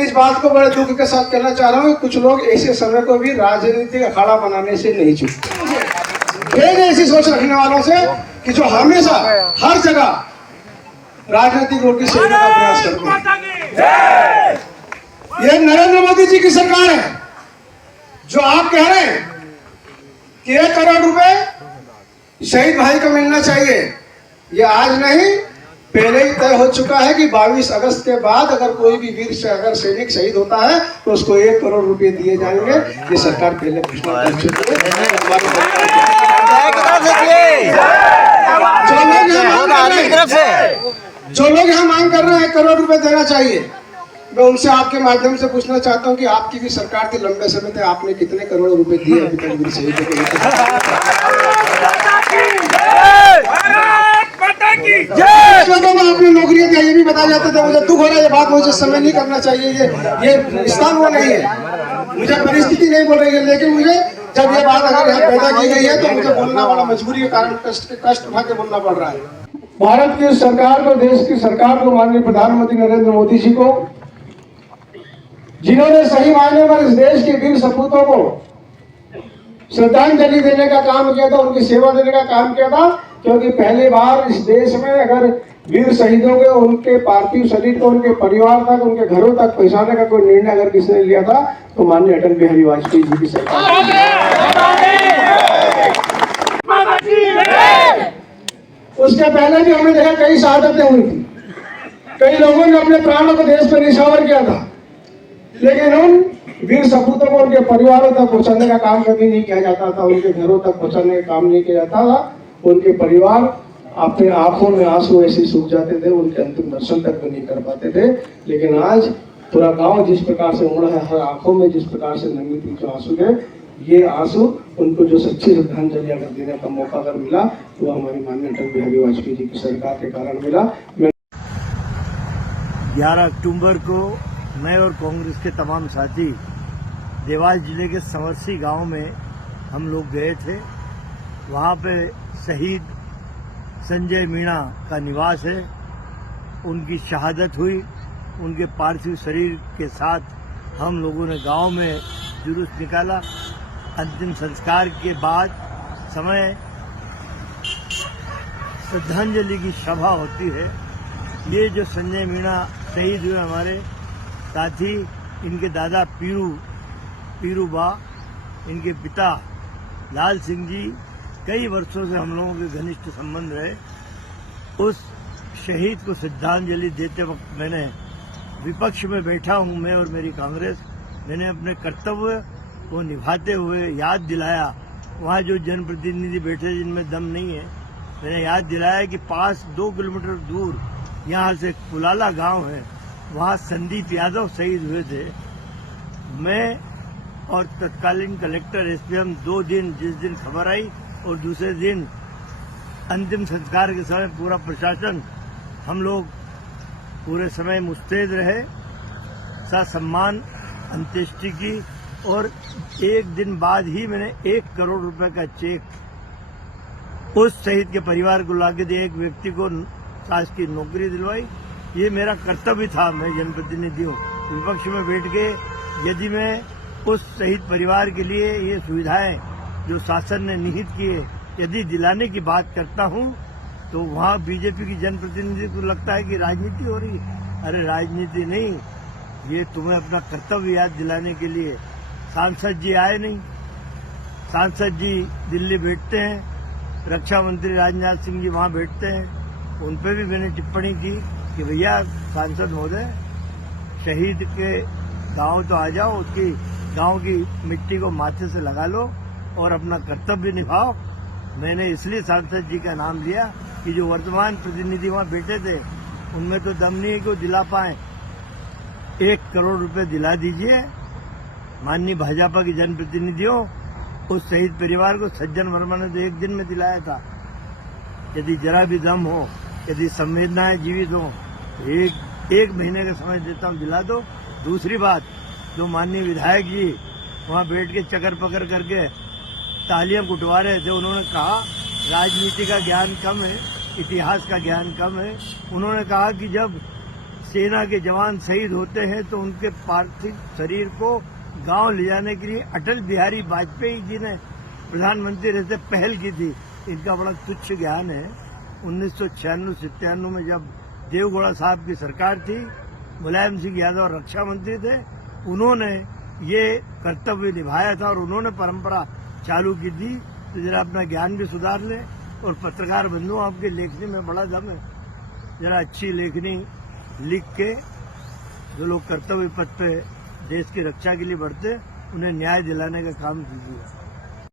इस बात को बड़े दुख के साथ कहना चाह रहा हूँ कि कुछ लोग ऐसे समय को भी राजनीतिक अखाड़ा बनाने से नहीं चूकते। ऐसी सोच रखने वालों से कि जो हमेशा हर जगह राजनीतिक रोटी सेकने का प्रयास करते हैं। ये नरेंद्र मोदी जी की सरकार है। जो आप कह रहे हैं कि 1 करोड़ रुपए शहीद भाई को मिलना चाहिए, ये आज नहीं पहले ही तय हो चुका है कि 22 अगस्त के बाद अगर कोई भी वीर अगर सैनिक शहीद होता है तो उसको 1 करोड़ रुपए दिए जाएंगे। ये सरकार पहले घोषणा कर चुकी है। जो लोग यहाँ मांग कर रहे हैं 1 करोड़ रुपए देना चाहिए, मैं उनसे आपके माध्यम से पूछना चाहता हूँ कि आपकी भी सरकार थी लंबे समय तक, आपने कितने करोड़ रुपए दिए अभी तक वीर शहीदों को? आपने नौकरियां दिया ये भी बताया जाता था। मुझे दुख हो रहा है, ये बात मुझे समय नहीं करना चाहिए। ये स्थान वो नहीं है, मुझे परिस्थिति नहीं बोल रही है, लेकिन मुझे जब ये बात अगर यहाँ पैदा की गई है तो मुझे बोलना बड़ा मजबूरी के कारण कष्ट उठा के बोलना पड़ रहा है। भारत की सरकार को, देश की सरकार को, माननीय प्रधानमंत्री नरेंद्र मोदी जी को, जिन्होंने सही मायने में इस देश के वीर सपूतों को श्रद्धांजलि देने का काम किया था, उनकी सेवा देने का काम किया था। क्योंकि पहली बार इस देश में अगर वीर शहीदों के उनके पार्थिव शरीर को उनके परिवार तक, उनके घरों तक पहुंचाने का कोई निर्णय अगर किसने लिया था तो माननीय अटल बिहारी वाजपेयी जी की सरकार। उसके पहले भी हमने देखा कई शहादतें हुई थी, कई लोगों ने अपने प्राणों को देश पर निछावर किया था, लेकिन उन वीर सपूतों को उनके परिवारों तक पहुंचाने का काम कभी नहीं किया जाता था, उनके घरों तक पहुंचाने का काम नहीं किया जाता था। उनके परिवार अपने आंखों में आंसू ऐसे सूख जाते थे, उनके अंतिम दर्शन तक भी नहीं कर पाते थे। लेकिन आज पूरा गांव जिस प्रकार से उमड़ा है, हर आंखों में जिस प्रकार से नमी थी जो आंसू थे, ये आंसू उनको जो सच्ची श्रद्धांजलि अगर देने का मौका अगर मिला तो हमारी माननीय अटल बिहारी वाजपेयी जी की सरकार के कारण मिला। 11 अक्टूबर को मैं और कांग्रेस के तमाम साथी देवास जिले के संवरसी गांव में हम लोग गए थे। वहां पे शहीद संजय मीणा का निवास है, उनकी शहादत हुई। उनके पार्थिव शरीर के साथ हम लोगों ने गांव में जुलूस निकाला। अंतिम संस्कार के बाद समय श्रद्धांजलि की सभा होती है। ये जो संजय मीणा शहीद हुए हमारे साथी, इनके दादा पीरू बा, इनके पिता लाल सिंह जी, कई वर्षों से हम लोगों के घनिष्ठ संबंध रहे। उस शहीद को श्रद्धांजलि देते वक्त मैंने विपक्ष में बैठा हूं, मैं और मेरी कांग्रेस, मैंने अपने कर्तव्य को निभाते हुए याद दिलाया। वहाँ जो जनप्रतिनिधि बैठे जिनमें दम नहीं है, मैंने याद दिलाया कि पास 2 किलोमीटर दूर यहाँ से कुलाला गांव है, वहाँ संदीप यादव शहीद हुए थे। मैं और तत्कालीन कलेक्टर एसपीएम 2 दिन, जिस दिन खबर आई और दूसरे दिन अंतिम संस्कार के समय पूरा प्रशासन, हम लोग पूरे समय मुस्तैद रहे, ससम्मान अंत्येष्टि की। और 1 दिन बाद ही मैंने 1 करोड़ रुपए का चेक उस शहीद के परिवार को लाके दिया, एक व्यक्ति को शासकीय नौकरी दिलवाई। ये मेरा कर्तव्य था, मैं जनप्रतिनिधि हूँ। विपक्ष में बैठ के यदि मैं उस शहीद परिवार के लिए ये सुविधाएं जो शासन ने निहित किए यदि दिलाने की बात करता हूँ तो वहाँ बीजेपी की जनप्रतिनिधि को लगता है कि राजनीति हो रही है। अरे राजनीति नहीं, ये तुम्हें अपना कर्तव्य याद दिलाने के लिए सांसद जी आए नहीं। सांसद जी दिल्ली बैठते हैं, रक्षा मंत्री राजनाथ सिंह जी वहाँ बैठते हैं, उन पर भी मैंने टिप्पणी की कि भैया सांसद महोदय, शहीद के गांव तो आ जाओ, उसकी गांव की मिट्टी को माथे से लगा लो और अपना कर्तव्य निभाओ। मैंने इसलिए सांसद जी का नाम लिया कि जो वर्तमान प्रतिनिधि वहाँ बैठे थे उनमें तो दम नहीं है कि वो दिला पाए। 1 करोड़ रुपए दिला दीजिए माननीय भाजपा की जनप्रतिनिधियों। उस शहीद परिवार को सज्जन वर्मा ने तो 1 दिन में दिलाया था। यदि जरा भी दम हो, यदि संवेदनाएं जीवित हो, एक महीने का समय देता हूँ, दिला दो। दूसरी बात, जो माननीय विधायक जी वहाँ बैठ के चक्कर पकड़ करके तालियां कुटवा रहे थे, उन्होंने कहा राजनीति का ज्ञान कम है, इतिहास का ज्ञान कम है। उन्होंने कहा कि जब सेना के जवान शहीद होते हैं तो उनके पार्थिव शरीर को गांव ले जाने के लिए अटल बिहारी वाजपेयी जी ने प्रधानमंत्री रहते पहल की थी। इनका बड़ा तुच्छ ज्ञान है। 1996-97 में जब देवगौड़ा साहब की सरकार थी, मुलायम सिंह यादव रक्षा मंत्री थे, उन्होंने ये कर्तव्य निभाया था और उन्होंने परंपरा चालू की थी। तो जरा अपना ज्ञान भी सुधार लें और पत्रकार बंधु, आपके लेखनी में बड़ा दम है, जरा अच्छी लेखनी लिख के जो लोग कर्तव्य पथ पे देश की रक्षा के लिए बढ़ते उन्हें न्याय दिलाने का काम कीजिए।